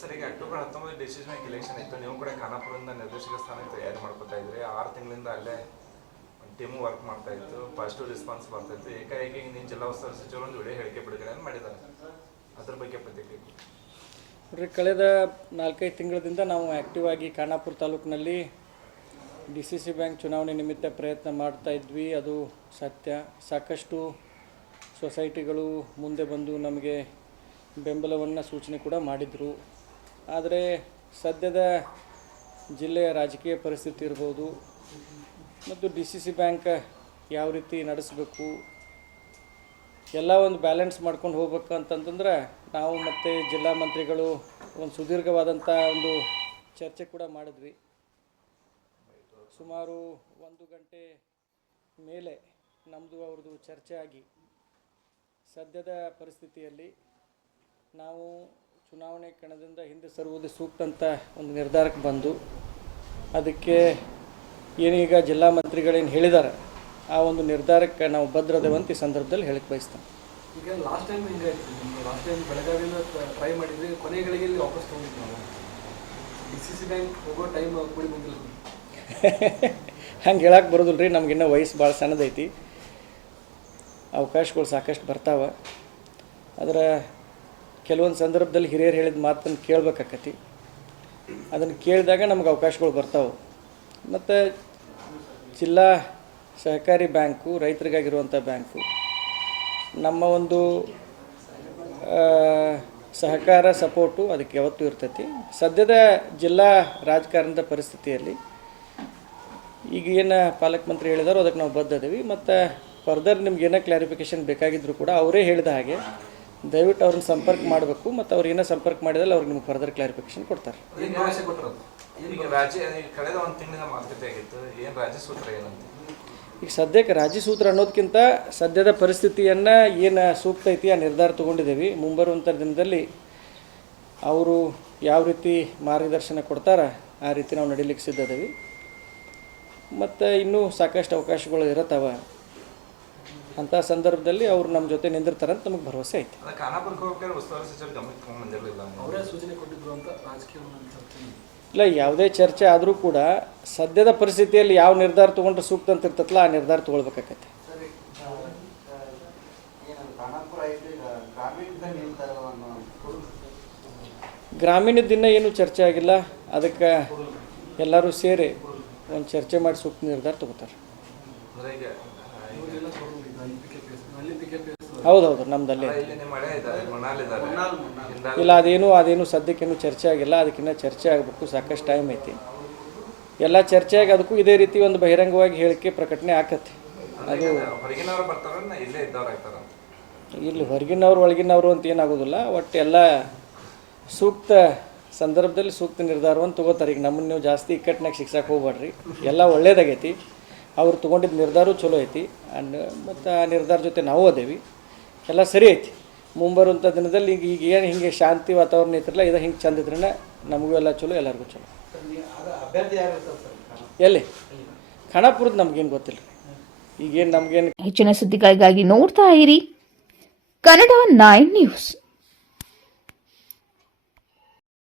Sir, ಈಗ October 19 decision bank election ಇತ್ತು. ನೀವು ಕೂಡ ಖಾನಾಪುರದಿಂದ ನಿರ್ದೇಶಕ ಸ್ಥಾನಕ್ಕೆ ತಯಾರಿ ಮಾಡ್ಕೊತಾ ಇದ್ರಿ. 6 ತಿಂಗಳಿಂದ ಅಲ್ಲೇ ಟೀಮು ವರ್ಕ್ ಮಾಡ್ತಾ ಇತ್ತು, ಪಾಸಿಟಿವ್ ರೆಸ್ಪಾನ್ಸ್ ಬರ್ತಾ ಇತ್ತು. ಏಕಾಏಕಿ ನೀನು ಜಿಲ್ಲಾ ಉಸ್ತುವಾರಿ ಸಚಿವರು ಒಂದು ವಿಡಿಯೋ ಹೇಳಿಕೆ ಬಿಡುಗಡೆ ಮಾಡಿದ್ದಾರೆ. ಅದ್ರ ಬಗ್ಗೆ ಪ್ರತಿಕ್ರಿಯೆ ನೋಡ್ರಿ, ಕಳೆದ 4-5 ತಿಂಗಳಿಂದ ನಾವು ಆ್ಯಕ್ಟಿವ್ ಆಗಿ ಖಾನಾಪುರ ತಾಲೂಕಿನಲ್ಲಿ DCC ಬ್ಯಾಂಕ್ ಚುನಾವಣೆ ನಿಮಿತ್ತ ಪ್ರಯತ್ನ ಮಾಡ್ತಾ ಇದ್ವಿ. ಅದು ಸತ್ಯ. ಸಾಕಷ್ಟು ಸೊಸೈಟಿಗಳು ಮುಂದೆ ಬಂದು ನಮಗೆ ಬೆಂಬಲವನ್ನು ಸೂಚನೆ ಕೂಡ ಮಾಡಿದರು. ಆದರೆ ಸದ್ಯದ ಜಿಲ್ಲೆಯ ರಾಜಕೀಯ ಪರಿಸ್ಥಿತಿ ಇರ್ಬೋದು ಮತ್ತು DCC ಬ್ಯಾಂಕ್ ಯಾವ ರೀತಿ ನಡೆಸಬೇಕು ಎಲ್ಲ ಒಂದು ಬ್ಯಾಲೆನ್ಸ್ ಮಾಡ್ಕೊಂಡು ಹೋಗ್ಬೇಕು ಅಂತಂತಂದ್ರೆ ನಾವು ಮತ್ತು ಜಿಲ್ಲಾ ಮಂತ್ರಿಗಳು ಒಂದು ಸುದೀರ್ಘವಾದಂಥ ಒಂದು ಚರ್ಚೆ ಕೂಡ ಮಾಡಿದ್ವಿ. ಸುಮಾರು 1 ಗಂಟೆ ಮೇಲೆ ನಮ್ಮದು ಅವ್ರದ್ದು ಚರ್ಚೆ ಆಗಿ ಸದ್ಯದ ಪರಿಸ್ಥಿತಿಯಲ್ಲಿ ನಾವು ಚುನಾವಣೆ ಕಣದಿಂದ ಹಿಂದೆ ಸರುವುದು ಸೂಕ್ತ ಅಂತ ಒಂದು ನಿರ್ಧಾರಕ್ಕೆ ಬಂದು ಅದಕ್ಕೆ ಏನೀಗ ಜಿಲ್ಲಾ ಮಂತ್ರಿಗಳೇನು ಹೇಳಿದ್ದಾರೆ ಆ ಒಂದು ನಿರ್ಧಾರಕ್ಕೆ ನಾವು ಬದ್ಧರದೇವಂತ ಈ ಸಂದರ್ಭದಲ್ಲಿ ಹೇಳಕ್ಕೆ ಬಯಸ್ತೇನೆ. ಈಗ ಲಾಸ್ಟ್ ಟೈಮ್ ಬೆಳಗಾವಿಯಿಂದ ಟ್ರೈ ಮಾಡಿದ್ವಿ, ಕೊನೆಗಳಿಗೆ ಇಲ್ಲಿ ವಾಪಸ್ ತೊಗೊಂಡಿದ್ದು ನಾವು. DCC ಬ್ಯಾಂಕ್ ಹೋಗೋ ಟೈಮ್ ಕೂಡಿ ಬಂದಿಲ್ಲ. ಹಂಗೆ ಹೇಳಕ್ಕೆ ಬರೋದಿಲ್ಲ ರೀ, ನಮಗಿನ್ನೂ ವಯಸ್ಸು ಭಾಳ ಸಣ್ಣದೈತಿ. ಅವಕಾಶಗಳು ಸಾಕಷ್ಟು ಬರ್ತಾವೆ. ಆದರೆ ಕೆಲವೊಂದು ಸಂದರ್ಭದಲ್ಲಿ ಹಿರಿಯರು ಹೇಳಿದ ಮಾತನ್ನು ಕೇಳಬೇಕಾಕತಿ. ಅದನ್ನು ಕೇಳಿದಾಗ ನಮ್ಗೆ ಅವಕಾಶಗಳು ಬರ್ತಾವೆ. ಮತ್ತು ಜಿಲ್ಲಾ ಸಹಕಾರಿ ಬ್ಯಾಂಕು ರೈತರಿಗಾಗಿರುವಂಥ ಬ್ಯಾಂಕು. ನಮ್ಮ ಒಂದು ಸಹಕಾರ ಸಪೋರ್ಟು ಅದಕ್ಕೆ ಯಾವತ್ತೂ ಇರ್ತೈತಿ. ಸದ್ಯದ ಜಿಲ್ಲಾ ರಾಜಕಾರಣದ ಪರಿಸ್ಥಿತಿಯಲ್ಲಿ ಈಗ ಏನು ಪಾಲಕ ಮಂತ್ರಿ ಹೇಳಿದಾರೋ ಅದಕ್ಕೆ ನಾವು ಬದ್ಧದೇವಿ. ಮತ್ತು ಫರ್ದರ್ ನಿಮ್ಗೆ ಏನೋ ಕ್ಲಾರಿಫಿಕೇಷನ್ ಬೇಕಾಗಿದ್ದರೂ ಕೂಡ ಅವರೇ ಹೇಳಿದ ಹಾಗೆ ದಯವಿಟ್ಟು ಅವ್ರನ್ನ ಸಂಪರ್ಕ ಮಾಡಬೇಕು. ಮತ್ತು ಅವ್ರು ಏನೋ ಸಂಪರ್ಕ ಮಾಡಿದಲ್ಲಿ ಅವ್ರಿಗೆ ನಿಮ್ಗೆ ಫರ್ದರ್ ಕ್ಲಾರಿಫಿಕೇಷನ್ ಕೊಡ್ತಾರೆ. ಈಗ ರಾಜ್ಯ ಕಳೆದ 1 ತಿಂಗಳಿಂದ ಮಾತುಕತೆ ಆಗಿತ್ತು, ಏನು ರಾಜ್ಯ ಸೂತ್ರ ಏನಂತ? ಈಗ ಸದ್ಯಕ್ಕೆ ರಾಜ್ಯ ಸೂತ್ರ ಅನ್ನೋದಕ್ಕಿಂತ ಸದ್ಯದ ಪರಿಸ್ಥಿತಿಯನ್ನು ಏನು ಸೂಕ್ತ ಐತಿ ಆ ನಿರ್ಧಾರ ತೊಗೊಂಡಿದ್ದೀವಿ. ಮುಂಬರುವಂಥ ದಿನದಲ್ಲಿ ಅವರು ಯಾವ ರೀತಿ ಮಾರ್ಗದರ್ಶನ ಕೊಡ್ತಾರೆ ಆ ರೀತಿ ನಾವು ನಡೀಲಿಕ್ಕೆ ಸಿದ್ಧದೇವಿ. ಮತ್ತು ಇನ್ನೂ ಸಾಕಷ್ಟು ಅವಕಾಶಗಳು ಇರತ್ತವ. ಅಂಥ ಸಂದರ್ಭದಲ್ಲಿ ಅವರು ನಮ್ಮ ಜೊತೆ ನಿಂದಿರ್ತಾರಂತ ನಮಗೆ ಭರವಸೆ ಐತಿ. ಅವರೇ ಸೂಚನೆ ಕೊಟ್ಟಿದ್ರು ಅಂತ ರಾಜಕೀಯ ಇಲ್ಲ, ಯಾವುದೇ ಚರ್ಚೆ ಆದರೂ ಕೂಡ ಸದ್ಯದ ಪರಿಸ್ಥಿತಿಯಲ್ಲಿ ಯಾವ ನಿರ್ಧಾರ ತೊಗೊಂಡ್ರೆ ಸೂಕ್ತ ಅಂತ ಇರ್ತತ್ತಲ್ಲ ಆ ನಿರ್ಧಾರ ತೊಗೊಳ್ಬೇಕಾಗತ್ತೆ. ಗ್ರಾಮೀಣದಿಂದ ಏನೂ ಚರ್ಚೆ ಆಗಿಲ್ಲ. ಅದಕ್ಕೆ ಎಲ್ಲರೂ ಸೇರಿ ಒಂದು ಚರ್ಚೆ ಮಾಡಿ ಸೂಕ್ತ ನಿರ್ಧಾರ ತಗೋತಾರೆ. ಹೌದೌದು, ನಮ್ದಲ್ಲೇ ಇಲ್ಲ. ಅದೇನು ಸದ್ಯಕ್ಕೇನು ಚರ್ಚೆ ಆಗಿಲ್ಲ. ಅದಕ್ಕಿಂತ ಚರ್ಚೆ ಆಗಬೇಕು, ಸಾಕಷ್ಟು ಟೈಮ್ ಐತಿ. ಎಲ್ಲ ಚರ್ಚೆ ಆಗಿ ಅದಕ್ಕೂ ಇದೇ ರೀತಿ ಒಂದು ಬಹಿರಂಗವಾಗಿ ಹೇಳಿಕೆ ಪ್ರಕಟಣೆ ಆಕತ್ತೆ. ಅದು ಇಲ್ಲಿ ಹೊರಗಿನವ್ರು ಒಳಗಿನವರು ಅಂತ ಏನಾಗೋದಿಲ್ಲ. ಒಟ್ಟು ಎಲ್ಲ ಸೂಕ್ತ ಸಂದರ್ಭದಲ್ಲಿ ಸೂಕ್ತ ನಿರ್ಧಾರವನ್ನು ತೊಗೋತಾರೆ. ಈಗ ನಮ್ಮನ್ನು ನೀವು ಜಾಸ್ತಿ ಇಕ್ಕಟ್ಟಿನಾಗ ಶಿಕ್ಷಕ್ಕೆ ಹೋಗ್ಬೇಡ್ರಿ. ಎಲ್ಲ ಒಳ್ಳೇದಾಗೈತಿ. ಅವ್ರು ತೊಗೊಂಡಿದ್ದ ನಿರ್ಧಾರ ಚಲೋ ಐತಿ. ಮತ್ತು ಆ ನಿರ್ಧಾರ ಜೊತೆ ನಾವು ಅದೇವಿ. ಎಲ್ಲ ಸರಿ ಐತಿ. ಮುಂಬರುವಂಥ ದಿನದಲ್ಲಿ ಈಗ ಏನು ಹಿಂಗೆ ಶಾಂತಿ ವಾತಾವರಣ ಐತ್ರಲ್ಲ, ಇದು ಹಿಂಗೆ ಚಂದ ಇದ್ರೇ ನಮಗೂ ಎಲ್ಲ ಚಲೋ, ಎಲ್ಲರಿಗೂ ಚಲೋ. ಎಲ್ಲಿ ಖಾನಾಪುರದ ನಮಗೇನು ಗೊತ್ತಿಲ್ಲ ರೀ. ಈಗೇನು ನಮಗೇನು. ಹೆಚ್ಚಿನ ಸುದ್ದಿಗಳಿಗಾಗಿ ನೋಡ್ತಾ ಇರಿ ಕನ್ನಡ 9 ನ್ಯೂಸ್.